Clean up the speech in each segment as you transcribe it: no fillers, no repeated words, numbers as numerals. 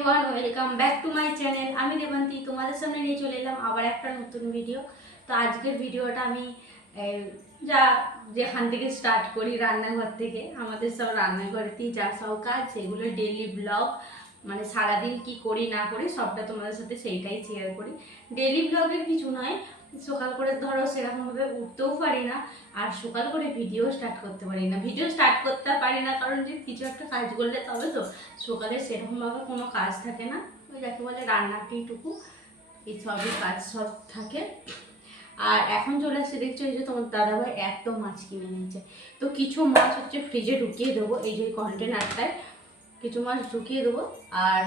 Everyone, welcome back to my channel. আমি দেবান্তি তোমাদের সামনে নিয়ে চলে এলাম আবার একটা নতুন ভিডিও। তো আজকের ভিডিওটা আমি যা যেখান থেকে স্টার্ট করি, রান্নাঘর থেকে। আমাদের সব রান্নাঘরেতেই যা সব কাজ, সেগুলো ডেইলি ব্লগ, মানে সারাদিন কি করি না করি সবটা তোমাদের সাথে সেইটাই শেয়ার করি। ডেইলি ব্লগের কিছু নয়, সকাল করে ধরো সেরকমভাবে উঠতেও পারি না, আর সকাল করে ভিডিও স্টার্ট করতে পারি না। ভিডিও স্টার্ট করতে পারি না কারণ যে কিছু একটা কাজ করলে তবে তো, সকালে সেরকমভাবে কোনো কাজ থাকে না। ওই যাকে বলে রান্নাটিটুকু, এই সবই কাজ সব থাকে। আর এখন চলে আসছে, দেখছো এই যে তোমার দাদাভাই এত মাছ কিনে নিয়েছে। তো কিছু মাছ হচ্ছে ফ্রিজে ঢুকিয়ে দেবো, এই যে কন্টেনারটায় কিছু মাছ ঢুকিয়ে দেবো। আর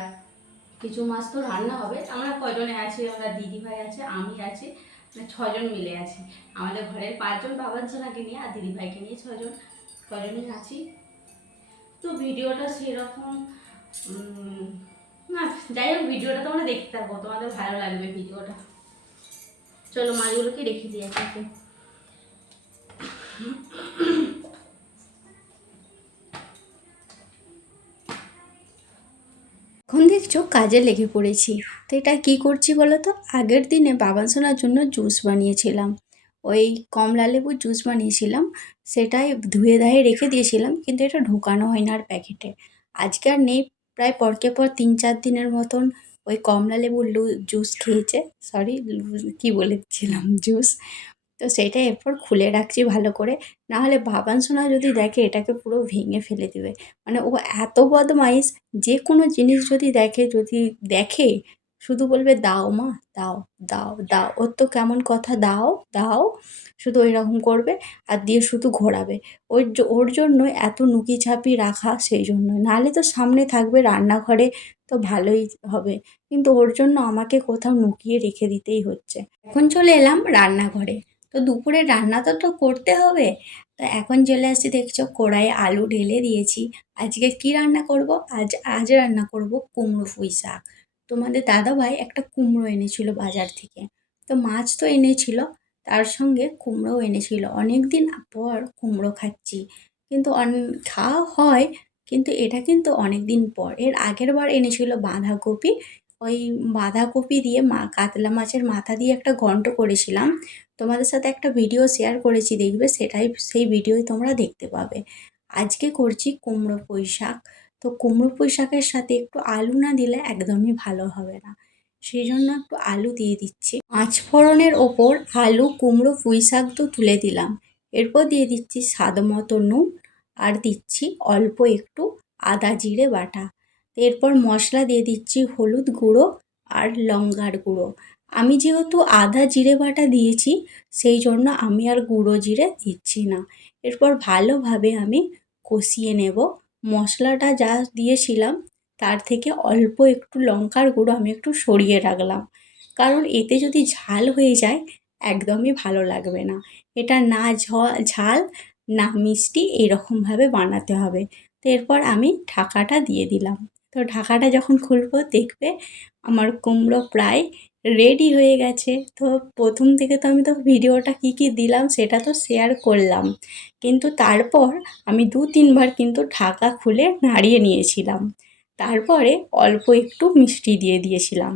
কিছু মাছ তো রান্না হবে। আমরা কজনে আছি, আমরা দিদিভাই আছে, আমি আছি, মানে 6জন মিলে আছি। আমাদের ঘরের 5জন, বাবার সোনাকে নিয়ে আর দিদিভাইকে নিয়ে 6জন, কজনই আছি। তো ভিডিওটা সেরকম না, যাই হোক ভিডিওটা তোমরা দেখতে থাকবো, তোমাদের ভালো লাগবে ভিডিওটা। চলো মাছগুলোকে রেখে দিয়ে আসি। এখন দেখছো কাজে লেগে পড়েছি। তো এটা কী করছি বলো তো, আগের দিনে বাবান সোনার জন্য জুস বানিয়েছিলাম, ওই কমলা লেবুর জুস বানিয়েছিলাম। সেটাই ধুয়ে ধায়ে রেখে দিয়েছিলাম, কিন্তু এটা ঢোকানো হয় না আর প্যাকেটে। আজকে আর নেই, প্রায় পরকে পর 3-4 দিনের মতন ওই কমলা লেবুর জুস খেয়েছে। সরি, কী বলেছিলাম, জুস। তো সেইটা এরপর খুলে রাখছি ভালো করে, নাহলে বাবান সোনা যদি দেখে এটাকে পুরো ভেঙে ফেলে দেবে। মানে ও এত বদমাইশ, যে কোনো জিনিস যদি দেখে শুধু বলবে দাও মা, দাও দাও দাও। ওর তো কেমন কথা, দাও দাও, শুধু এরকম করবে আর দিয়ে শুধু ঘোরাবে। ওর জন্য এত নুকি ঝাঁপি রাখা, সেই জন্য। নাহলে তো সামনে থাকবে রান্নাঘরে, তো ভালোই হবে। কিন্তু ওর জন্য আমাকে কোথাও লুকিয়ে রেখে দিতেই হচ্ছে। এখন চলে এলাম রান্নাঘরে। তো দুপুরে রান্না তো করতে হবে। তো এখন চলে আসছি, দেখছো কড়াইয়ে আলু ঢেলে দিয়েছি। আজকে কি রান্না করব? আজ রান্না করব কুমড়ো পুঁই শাক। তোমাদের দাদাভাই একটা কুমড়ো এনেছিল বাজার থেকে। তো মাছ তো এনেছিল, তার সঙ্গে কুমড়োও এনেছিল। অনেক দিন পর কুমড়ো খাচ্ছি, কিন্তু খাওয়া হয়, কিন্তু এটা কিন্তু অনেক দিন পর। এর আগের বার এনেছিল বাঁধাকপি। ওই বাঁধাকপি দিয়ে কাতলা মাছের মাথা দিয়ে একটা ঘন্ট করেছিলাম। তোমাদের সাথে একটা ভিডিও শেয়ার করেছি, দেখবে, সেই ভিডিওই তোমরা দেখতে পাবে। আজকে করছি কুমড়ো পুঁই শাক। তো কুমড়ো পুঁই শাকের সাথে একটু আলু না দিলে একদমই ভালো হবে না, সেই জন্য একটু আলু দিয়ে দিচ্ছি। 5 ফোড়নের ওপর আলু, কুমড়ো, পুঁই শাক তো তুলে দিলাম। এরপর দিয়ে দিচ্ছি স্বাদ মতো নুন, আর দিচ্ছি অল্প একটু আদা জিরে বাটা। এরপর মশলা দিয়ে দিচ্ছি হলুদ গুঁড়ো আর লঙ্কার গুঁড়ো। আমি যেহেতু আদা জিরে বাটা দিয়েছি, সেই জন্য আমি আর গুঁড়ো জিরে দিচ্ছি না। এরপর ভালোভাবে আমি কষিয়ে নেব। মশলাটা যা দিয়েছিলাম তার থেকে অল্প একটু লঙ্কার গুঁড়ো আমি একটু সরিয়ে রাখলাম, কারণ এতে যদি ঝাল হয়ে যায় একদমই ভালো লাগবে না। এটা না ঝাল না মিষ্টি, এরকমভাবে বানাতে হবে। তো এরপর আমি ঢাকাটা দিয়ে দিলাম। তো ঢাকাটা যখন খুলবো, দেখবে আমার কুমড়ো প্রায় রেডি হয়ে গেছে। তো প্রথম থেকে তো আমি তো ভিডিওটা কী কী দিলাম সেটা তো শেয়ার করলাম, কিন্তু তারপর আমি 2-3 বার কিন্তু ঢাকা খুলে নাড়িয়ে নিয়েছিলাম। তারপরে অল্প একটু মিষ্টি দিয়ে দিয়েছিলাম।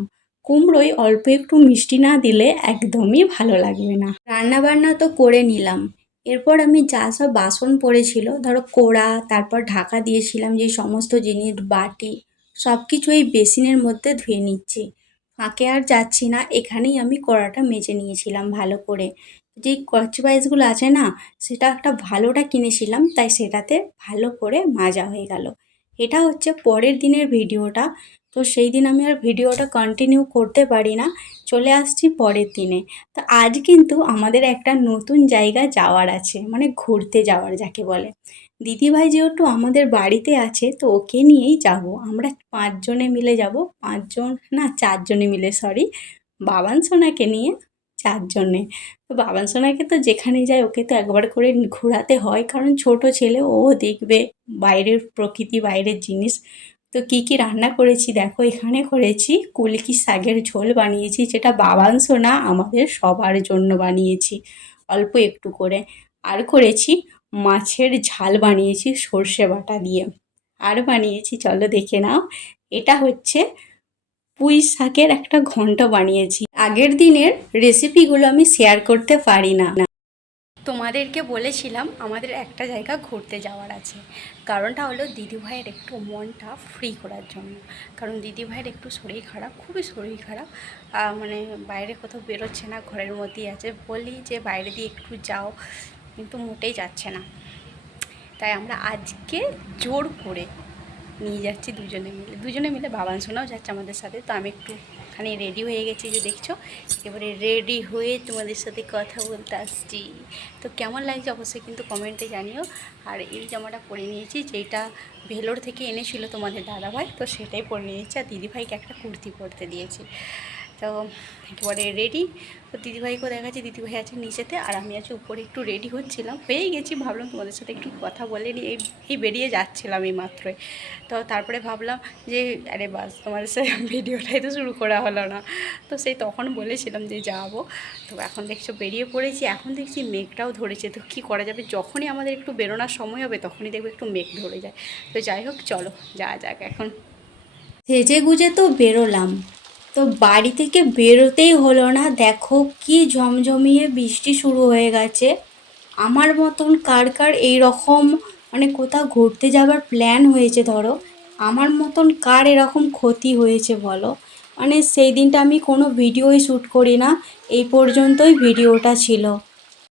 কুমড়োয় অল্প একটু মিষ্টি না দিলে একদমই ভালো লাগবে না। রান্নাবান্না তো করে নিলাম। এরপর আমি যা সব বাসন পড়েছিল, ধরো কড়া, তারপর ঢাকা দিয়েছিলাম যে সমস্ত জিনিস, বাটি, সব কিছু এই বেসিনের মধ্যে ধুয়ে নিচ্ছি। ফাঁকে আর যাচ্ছি না, এখানেই আমি কড়াটা মেজে নিয়েছিলাম ভালো করে। যে স্কচব্রাইটগুলো আছে না, সেটা একটা ভালোটা কিনেছিলাম, তাই সেটাতে ভালো করে মাজা হয়ে গেল। এটা হচ্ছে পরের দিনের ভিডিওটা। তো সেই দিন আমি আর ভিডিওটা কন্টিনিউ করতে পারি না, চলে আসছি পরের দিনে। তো আজ কিন্তু আমাদের একটা নতুন জায়গা যাওয়ার আছে, মানে ঘুরতে যাওয়ার যাকে বলে। দিদিভাই যেহেতু আমাদের বাড়িতে আছে, তো ওকে নিয়েই যাব। আমরা 5 জনে মিলে যাব, 5 জন না 4 জনে মিলে, সরি, বাবান সোনাকে নিয়ে 4 জনে। তো বাবান সোনাকে তো যেখানে যায় ওকে তো একবার করে ঘোরাতে হয়, কারণ ছোট ছেলে, ও দেখবে বাইরের প্রকৃতি, বাইরের জিনিস। তো কী কী রান্না করেছি দেখো, এখানে করেছি কুলকি শাকের ঝোল বানিয়েছি, যেটা বাবান সোনা আমাদের সবার জন্য বানিয়েছি অল্প একটু করে। আর করেছি মাছের ঝাল বানিয়েছি সর্ষে বাটা দিয়ে। আর বানিয়েছি, চলো দেখে নাও, এটা হচ্ছে পুঁই শাকের একটা ঘন্ট বানিয়েছি। আগের দিনের রেসিপিগুলো আমি শেয়ার করতে পারি না। তোমাদেরকে বলেছিলাম আমাদের একটা জায়গা ঘুরতে যাওয়ার আছে। কারণটা হলো দিদিভাইয়ের একটু মনটা ফ্রি করার জন্য। কারণ দিদিভাইয়ের একটু শরীর খারাপ, খুবই শরীর খারাপ, মানে বাইরে কোথাও বেরোচ্ছে না, ঘরের মধ্যেই আছে। বলি যে বাইরে দিয়ে একটু যাও, কিন্তু মোটেই যাচ্ছে না। তাই আমরা আজকে জোর করে নিয়ে যাচ্ছি দুজনে মিলে বাবানসোনাও যাচ্ছে আমাদের সাথে। তো আমি একটুখানি রেডি হয়ে গেছি, যে দেখছো, এবারে রেডি হয়ে তোমাদের সাথে কথা বলতে আসছি। তো কেমন লাগছে অবশ্যই কিন্তু কমেন্টে জানিও। আর এই জামাটা পরে নিয়েছি, যেটা ভেলোর থেকে এনেছিল তোমাদের দাদাভাই, তো সেটাই পরে নিয়েছি। আর দিদিভাইকে একটা কুর্তি পরতে দিয়েছি। তো একেবারে রেডি। তো দিদিভাইকেও দেখাচ্ছি, দিদিভাই আছে নিচেতে আর আমি আছি উপরে। একটু রেডি হচ্ছিলাম, হয়েই গেছি। ভাবলাম তোমাদের সাথে একটু কথা বলে নিই, এই বেরিয়ে যাচ্ছিলাম এই মাত্রই। তো তারপরে ভাবলাম যে আরে বাস, তোমাদের সাথে ভিডিওটাই তো শুরু করা হলো না। তো সেই তখন বলেছিলাম যে যাবো। তো এখন দেখছো বেরিয়ে পড়েছি। এখন দেখছি মেঘটাও ধরেছে, তো কী করা যাবে, যখনই আমাদের একটু বেরোনোর সময় হবে তখনই দেখবে একটু মেঘ ধরে যায়। তো যাই হোক, চলো যাওয়া যাক এখন। সেজে গুজে তো বেরোলাম, তো বাড়ি থেকে বেরোতেই হলো না। দেখো কি ঝমঝমিয়ে বৃষ্টি শুরু হয়ে গেছে। আমার মতন কার কার এই রকম মানে কোথাও ঘুরতে যাবার প্ল্যান হয়েছে, ধরো আমার মতন কার এরকম ক্ষতি হয়েছে বলো। মানে সেই দিনটা আমি কোনো ভিডিওই শ্যুট করি না, এই পর্যন্তই ভিডিওটা ছিল।